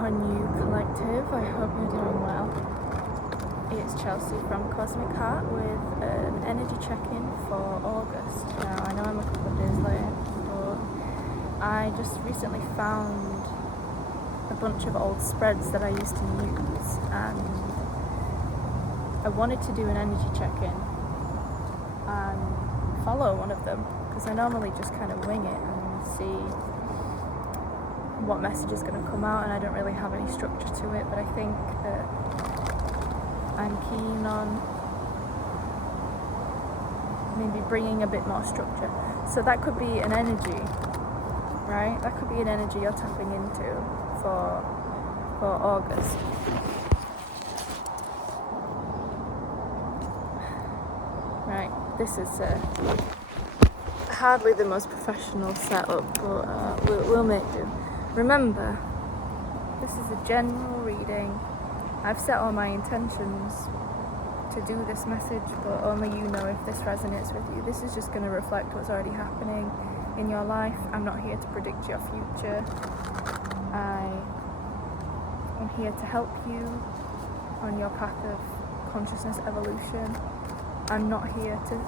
upon you, collective. I hope you're doing well. It's Chelsea from Cosmic Heart with an energy check-in for August. Now, I know I'm a couple of days late, but I just recently found a bunch of old spreads that I used to use, and I wanted to do an energy check-in and follow one of them, because I normally just kind of wing it and see what message is going to come out, and I don't really have any structure to it, but I think that I'm keen on maybe bringing a bit more structure. So that could be an energy, right? That could be an energy you're tapping into for August. Right, this is hardly the most professional setup, but we'll make do. Remember, this is a general reading. I've set all my intentions to do this message, but only you know if this resonates with you. This is just going to reflect what's already happening in your life. I'm not here to predict your future. I am here to help you on your path of consciousness evolution. I'm not here to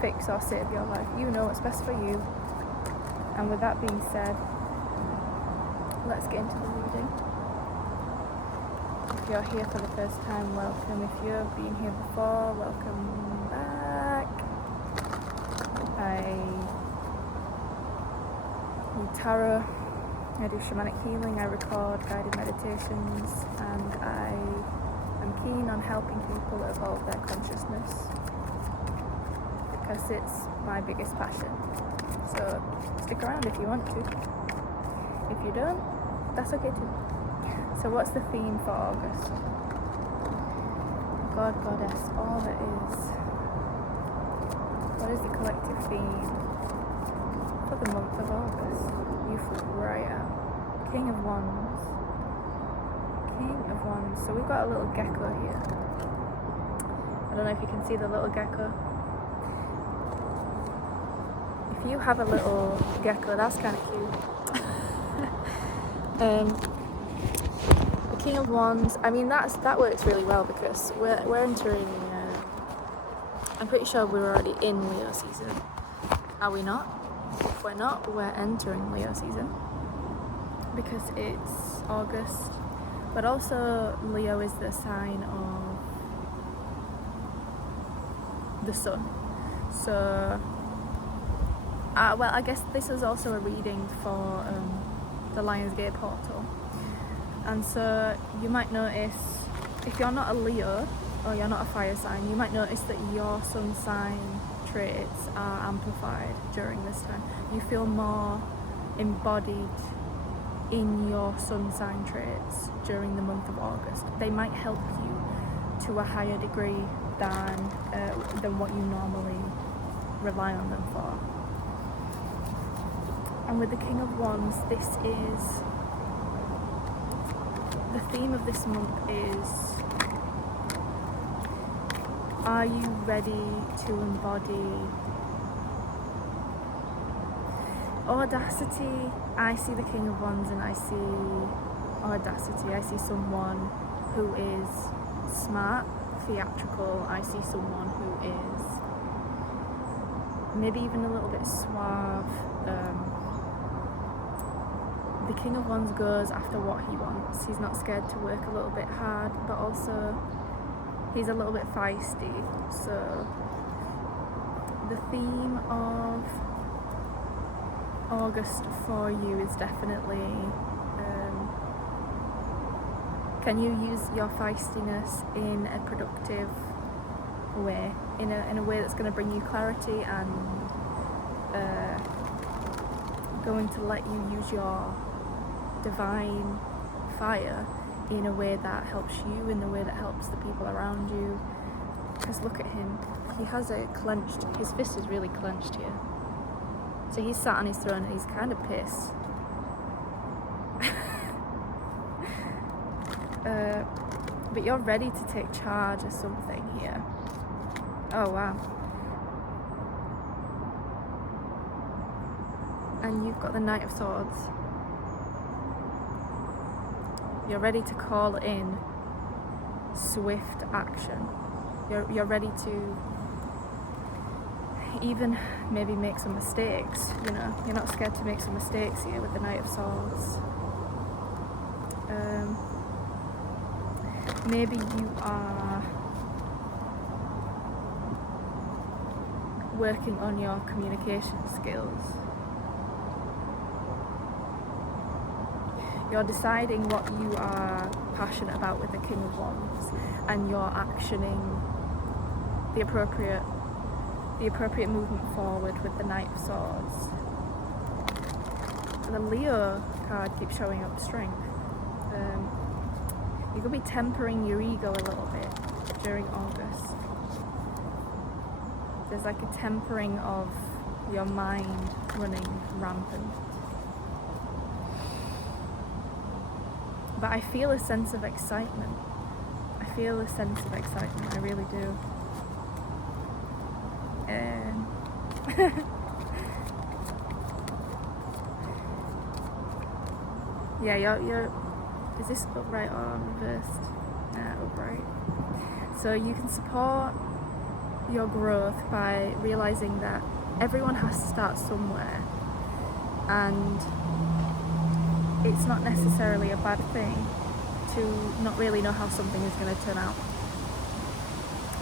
fix or save your life. You know what's best for you. And with that being said, let's get into the reading. If you're here for the first time, welcome. If you've been here before, welcome back. I do tarot, I do shamanic healing, I record guided meditations, and I am keen on helping people evolve their consciousness, because it's my biggest passion. So stick around if you want to. If you don't, that's okay too. So what's the theme for August? God, Goddess, all that is. What is the collective theme for the month of August? You flip right out. King of Wands. King of Wands. So we've got a little gecko here. I don't know if you can see the little gecko. If you have a little gecko, that's kind of cute. The King of Wands, I mean that works really well, because we're entering, I'm pretty sure we're already in Leo season. Are we not? If we're not, we're entering Leo season, because it's August, but also Leo is the sign of the sun. So well, I guess this is also a reading for the Lionsgate portal. And so you might notice, if you're not a Leo or you're not a fire sign, you might notice that your sun sign traits are amplified during this time. You feel more embodied in your sun sign traits during the month of August. They might help you to a higher degree than what you normally rely on them for. And with the King of Wands, the theme of this month is, are you ready to embody audacity? I see the King of Wands and I see audacity. I see someone who is smart, theatrical. I see someone who is maybe even a little bit suave. The King of Wands goes after what he wants. He's not scared to work a little bit hard, but also he's a little bit feisty. So the theme of August for you is definitely, can you use your feistiness in a productive way, in a way that's going to bring you clarity and going to let you use your divine fire in a way that helps you, in a way that helps the people around you. Because look at him, he has his fist is really clenched here. So he's sat on his throne and he's kind of pissed. But you're ready to take charge of something here. Oh wow. And you've got the Knight of Swords. You're ready to call in swift action. You're ready to even maybe make some mistakes, you know. You're not scared to make some mistakes here with the Knight of Swords. Maybe you are working on your communication skills. You're deciding what you are passionate about with the King of Wands, and you're actioning the appropriate movement forward with the Knight of Swords. The Leo card keeps showing up strength. You could be tempering your ego a little bit during August. There's like a tempering of your mind running rampant. But I feel a sense of excitement. I really do. Yeah, you're is this upright or reversed? Upright. So you can support your growth by realizing that everyone has to start somewhere, and it's not necessarily a bad thing to not really know how something is going to turn out.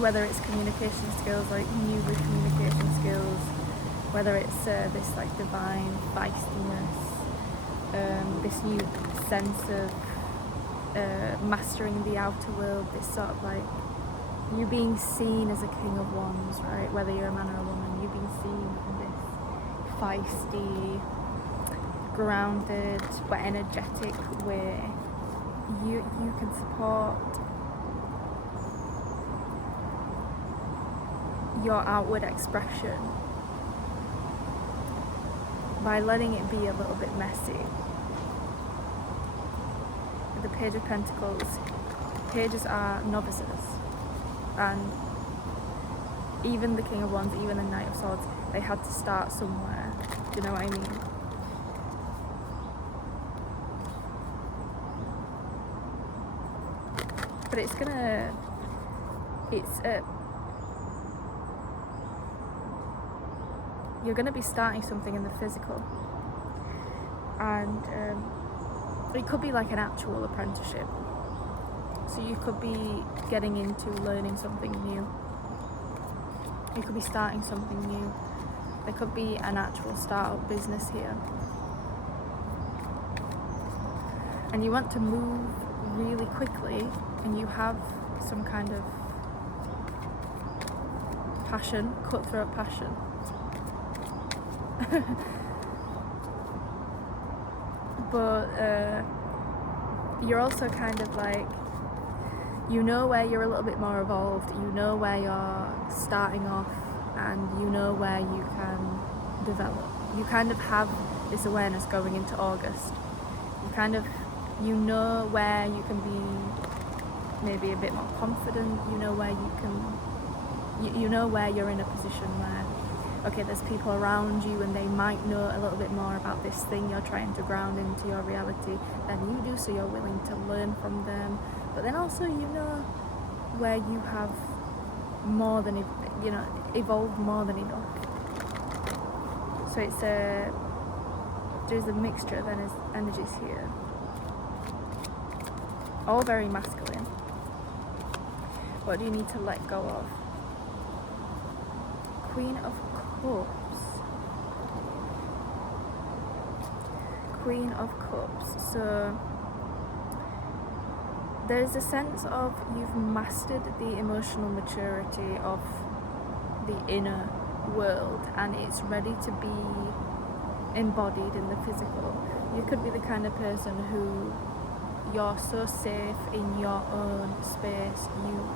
Whether it's communication skills, like new communication skills, whether it's this like divine feistiness, this new sense of mastering the outer world, this sort of like you being seen as a King of Wands, right? Whether you're a man or a woman, you being seen in this feisty, grounded, but energetic way. You can support your outward expression by letting it be a little bit messy. The Page of Pentacles, pages are novices, and even the King of Wands, even the Knight of Swords, they had to start somewhere. Do you know what I mean? But you're gonna be starting something in the physical, and it could be like an actual apprenticeship. So you could be getting into learning something new. You could be starting something new. There could be an actual startup business here. And you want to move really quickly, and you have some kind of passion, cutthroat passion. But you're also kind of like, you know where you're a little bit more evolved, you know where you're starting off, and you know where you can develop. You kind of have this awareness going into August. You know where you can be maybe a bit more confident, you know where you know where you're in a position where, okay, there's people around you and they might know a little bit more about this thing you're trying to ground into your reality than you do, so you're willing to learn from them. But then also you know where you have more than, evolved more than enough. So there's a mixture of energies here. All very masculine. What do you need to let go of? Queen of Cups. Queen of Cups. So there's a sense of you've mastered the emotional maturity of the inner world, and it's ready to be embodied in the physical. You could be the kind of person who you're so safe in your own space, you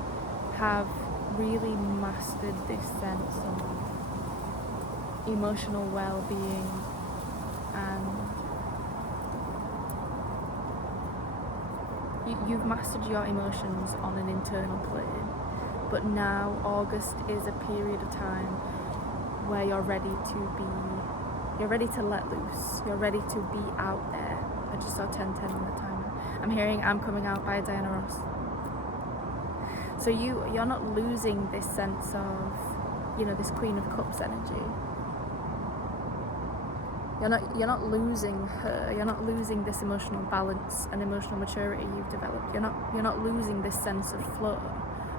have really mastered this sense of emotional well-being, and you've mastered your emotions on an internal plane. But now August is a period of time where you're ready to let loose, you're ready to be out there. I just saw 10:10 on the timer. I'm hearing I'm Coming Out by Diana Ross. So you're not losing this sense of, this Queen of Cups energy. You're not losing her. You're not losing this emotional balance and emotional maturity you've developed. You're not losing this sense of flow,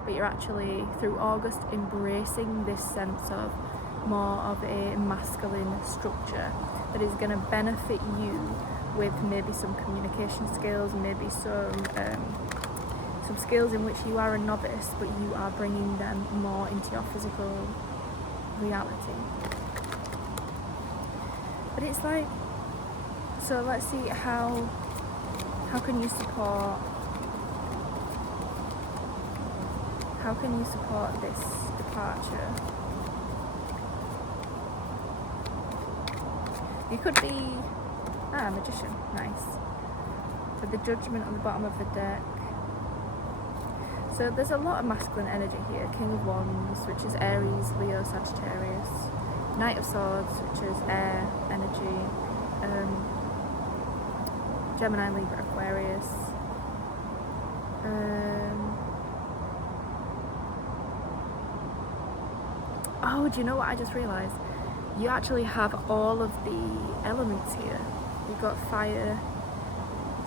but you're actually, through August, embracing this sense of more of a masculine structure that is going to benefit you with maybe some communication skills, maybe some skills in which you are a novice, but you are bringing them more into your physical reality. But it's like, so let's see how can you support this departure? You could be Magician, nice. With the Judgment on the bottom of the deck. So there's a lot of masculine energy here. King of Wands, which is Aries, Leo, Sagittarius. Knight of Swords, which is air energy. Gemini, Libra, Aquarius. Oh, do you know what I just realised? You actually have all of the elements here. You've got fire,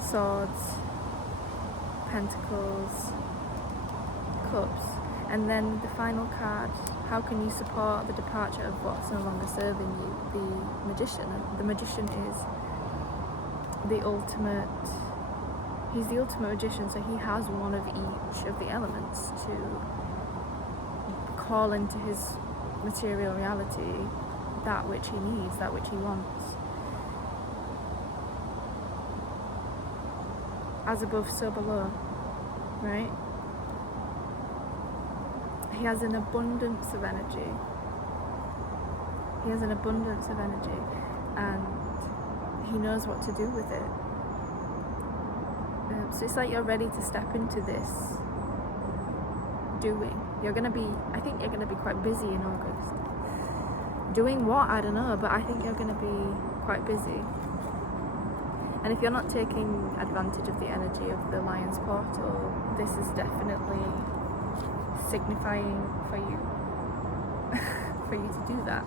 swords, pentacles, cups, and then the final card, how can you support the departure of what's no longer serving you? The Magician. The Magician is the ultimate, he's the ultimate magician, so he has one of each of the elements to call into his material reality that which he needs, that which he wants. As above, so below, right? He has an abundance of energy. He has an abundance of energy, and he knows what to do with it. So it's like you're ready to step into this doing. I think you're going to be quite busy in August. Doing what? I don't know, but I think you're going to be quite busy. And if you're not taking advantage of the energy of the Lion's Portal, this is definitely signifying for you for you to do that.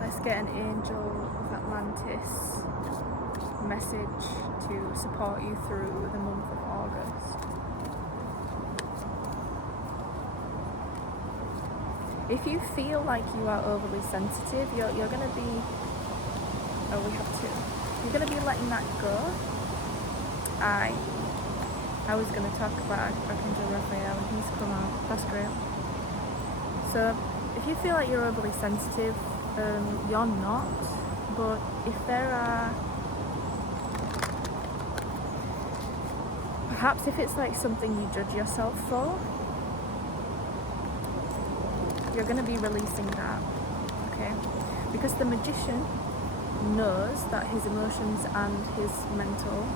Let's get an Angel of Atlantis message to support you through the month of August. If you feel like you are overly sensitive, you're going to be... Oh, we have two. You're going to be letting that go. I was going to talk about Archangel Raphael, and he's come out. That's great. So, if you feel like you're overly sensitive, you're not. But if there are... Perhaps if it's like something you judge yourself for, you're going to be releasing that, okay? Because the Magician knows that his emotions and his mental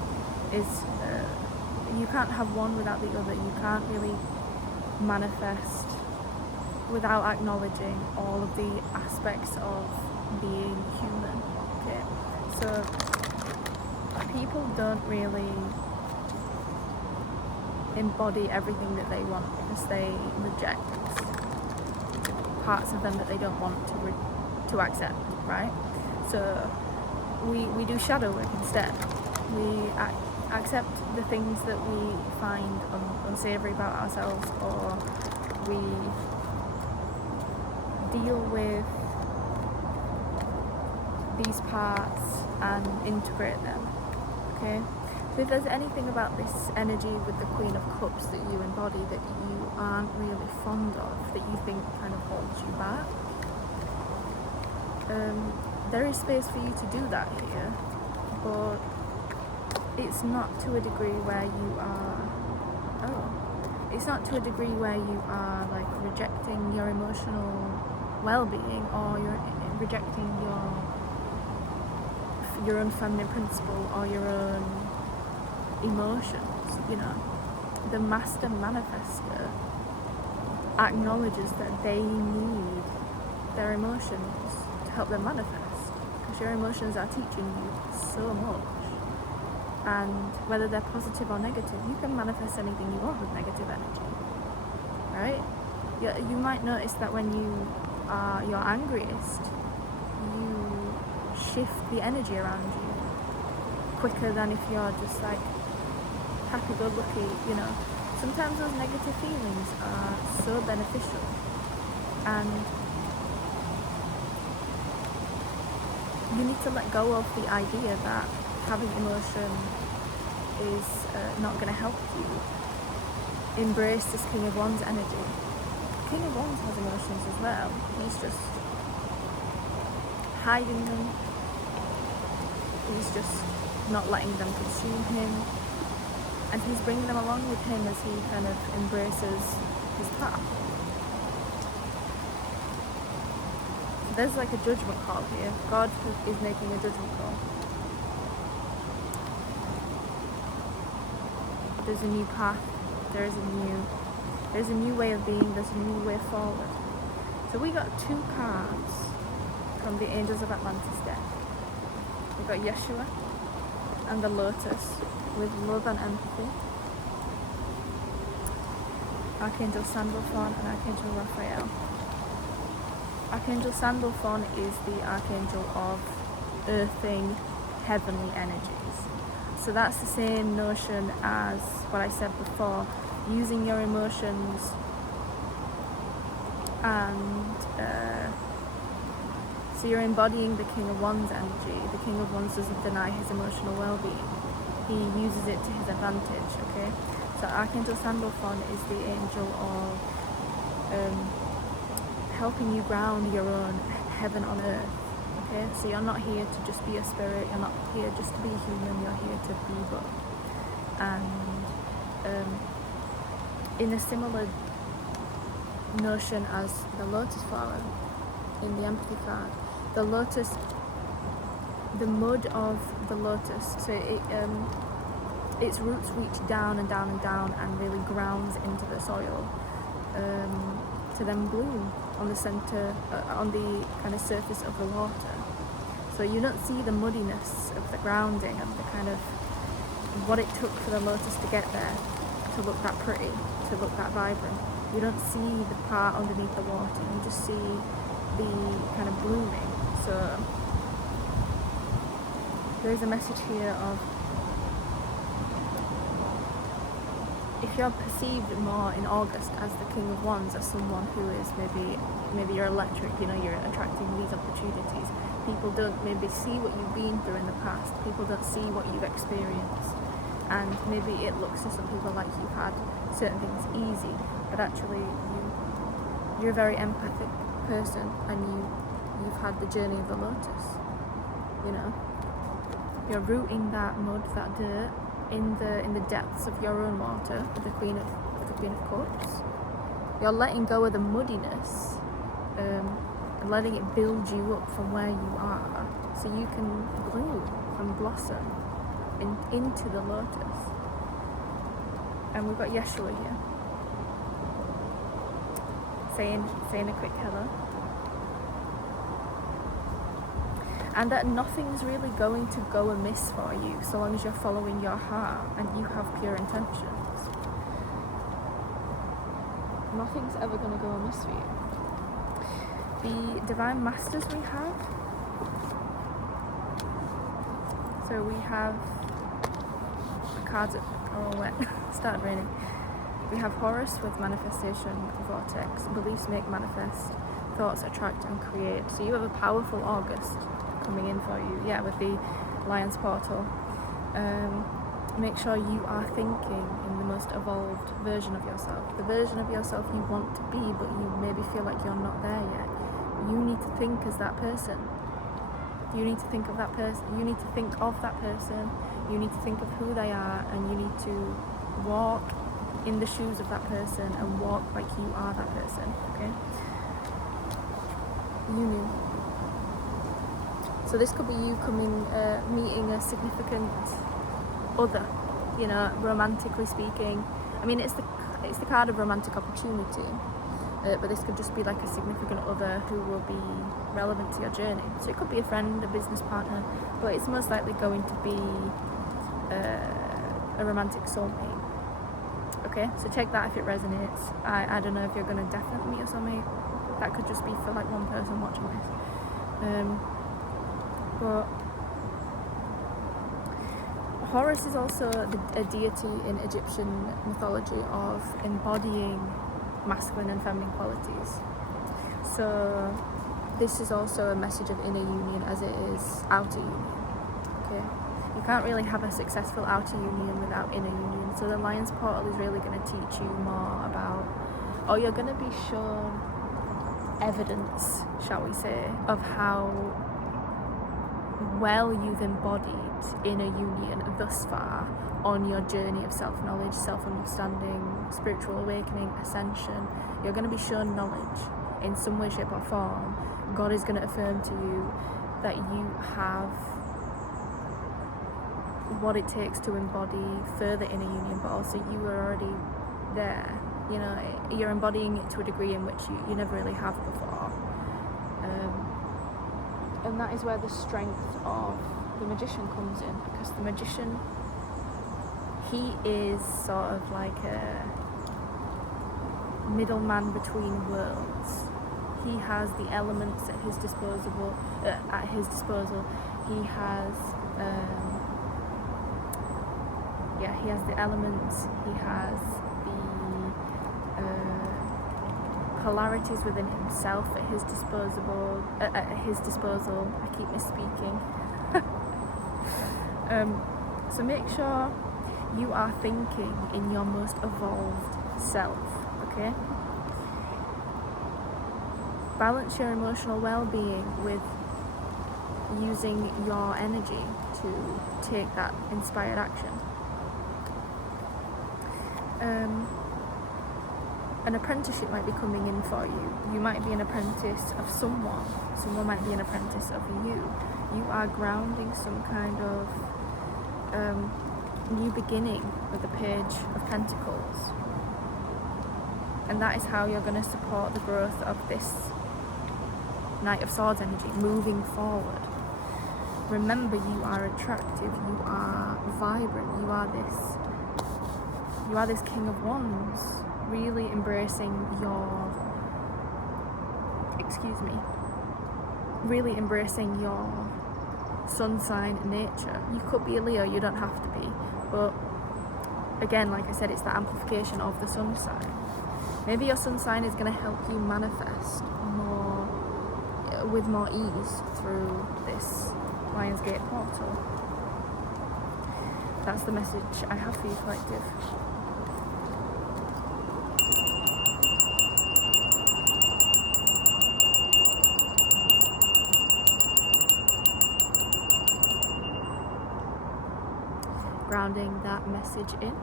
is, you can't have one without the other. You can't really manifest without acknowledging all of the aspects of being human, okay? So people don't really embody everything that they want because they reject parts of them that they don't want to accept, right? So we do shadow work instead. We accept the things that we find unsavory about ourselves, or we deal with these parts and integrate them, okay? So if there's anything about this energy with the Queen of Cups that you embody that you aren't really fond of, that you think kind of holds you back, there is space for you to do that here, but it's not to a degree where you are, it's not to a degree where you are like rejecting your emotional well-being, or you're rejecting your own feminine principle or your own emotions. You know, the Master Manifestor acknowledges that they need their emotions to help them manifest, because your emotions are teaching you so much. And whether they're positive or negative, you can manifest anything you want with negative energy, right? You might notice that when you are your angriest, you shift the energy around you quicker than if you're just like happy-go-lucky, you know. Sometimes those negative feelings are so beneficial, and you need to let go of the idea that having emotion is not going to help you. Embrace this King of Wands energy. King of Wands has emotions as well. He's just hiding them. He's just not letting them consume him. And he's bringing them along with him as he kind of embraces his path. There's like a judgment call here. God is making a judgment call. There's a new path. There's a new way of being. There's a new way forward. So we got 2 cards from the Angels of Atlantis deck. We got Yeshua and the Lotus with love and empathy. Archangel Sandalphon and Archangel Raphael. Archangel Sandalphon is the archangel of earthing heavenly energies. So that's the same notion as what I said before, using your emotions and so you're embodying the King of Wands energy. The King of Wands doesn't deny his emotional well-being. He uses it to his advantage, okay? So Archangel Sandalphon is the angel of helping you ground your own heaven on earth, okay? So you're not here to just be a spirit, you're not here just to be a human, you're here to be both. And in a similar notion as the Lotus flower in the empathy card, the lotus, the mud of the lotus, so its roots reach down and down and down and really grounds into the soil to then bloom on the center, on the kind of surface of the water. So you don't see the muddiness of the grounding and the kind of what it took for the lotus to get there, to look that pretty, to look that vibrant. You don't see the part underneath the water, you just see the kind of blooming. So there's a message here of, if you're perceived more in August as the King of Wands, as someone who is maybe you're electric, you know, you're attracting these opportunities. People don't maybe see what you've been through in the past. People don't see what you've experienced. And maybe it looks to some people like you've had certain things easy, but actually you're a very empathic person, and you've had the journey of the lotus, you know. You're rooting that mud, that dirt in the depths of your own water with the Queen of Cups. You're letting go of the muddiness and letting it build you up from where you are, so you can bloom and blossom into the lotus. And we've got Yeshua here saying a quick hello, and that nothing's really going to go amiss for you so long as you're following your heart and you have pure intentions. Nothing's ever going to go amiss for you. The Divine Masters we have, so we have the cards that are all wet. Started raining. We have Horus with Manifestation Vortex. Beliefs make manifest, thoughts attract and create. So you have a powerful August coming in for you, yeah, with the Lion's Portal. Make sure you are thinking in the most evolved version of yourself, the version of yourself you want to be, but you maybe feel like you're not there yet. You need to think as that person. You need to think of that person. You need to think of that person. You need to think of who they are, and you need to walk in the shoes of that person and walk like you are that person, okay? Union. So this could be you meeting a significant other, you know, romantically speaking. I mean, it's the card of romantic opportunity, but this could just be like a significant other who will be relevant to your journey. So it could be a friend, a business partner, but it's most likely going to be a romantic soulmate. Okay, so take that if it resonates. I don't know if you're going to definitely meet your soulmate. That could just be for like one person watching this. But Horus is also a deity in Egyptian mythology of embodying masculine and feminine qualities. So this is also a message of inner union as it is outer union. Okay, you can't really have a successful outer union without inner union. So the Lion's Portal is really going to teach you more about, or you're going to be shown evidence, shall we say, of how well you've embodied inner union thus far on your journey of self-knowledge, self-understanding, spiritual awakening, ascension. You're going to be shown knowledge in some way, shape or form. God is going to affirm to you that you have what it takes to embody further inner union, but also you are already there. You know, you're embodying it to a degree in which you never really have before. And that is where the strength of the magician comes in, because the magician, he is sort of like a middleman between worlds. He has the elements at his disposal. He has he has the elements. He has the polarities within himself at his disposal. I keep misspeaking. So make sure you are thinking in your most evolved self. Okay. Balance your emotional well-being with using your energy to take that inspired action. An apprenticeship might be coming in for you. You might be an apprentice of someone. Someone might be an apprentice of you. You are grounding some kind of new beginning with the Page of Pentacles. And that is how you're going to support the growth of this Knight of Swords energy moving forward. Remember, you are attractive, you are vibrant, you are this King of Wands, really embracing your sun sign nature. You could be a Leo, you don't have to be, but again, like I said, it's the amplification of the sun sign. Maybe your sun sign is going to help you manifest with more ease through this Lionsgate portal. That's the message I have for you, collective. Grounding that message in.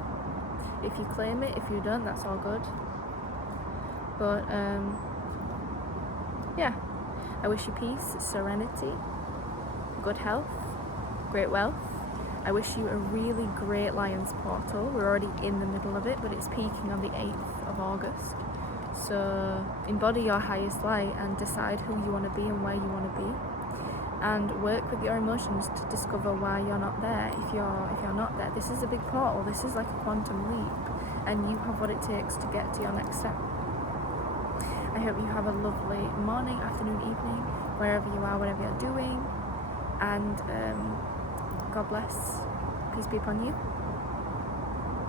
If you claim it, if you don't, that's all good. But I wish you peace, serenity, good health, great wealth. I wish you a really great Lion's Portal. We're already in the middle of it, but it's peaking on the 8th of August. So embody your highest light and decide who you want to be and where you want to be. And work with your emotions to discover why you're not there. If you're not there, this is a big portal. This is like a quantum leap, and you have what it takes to get to your next step. I hope you have a lovely morning, afternoon, evening, wherever you are, whatever you're doing. And God bless. Peace be upon you.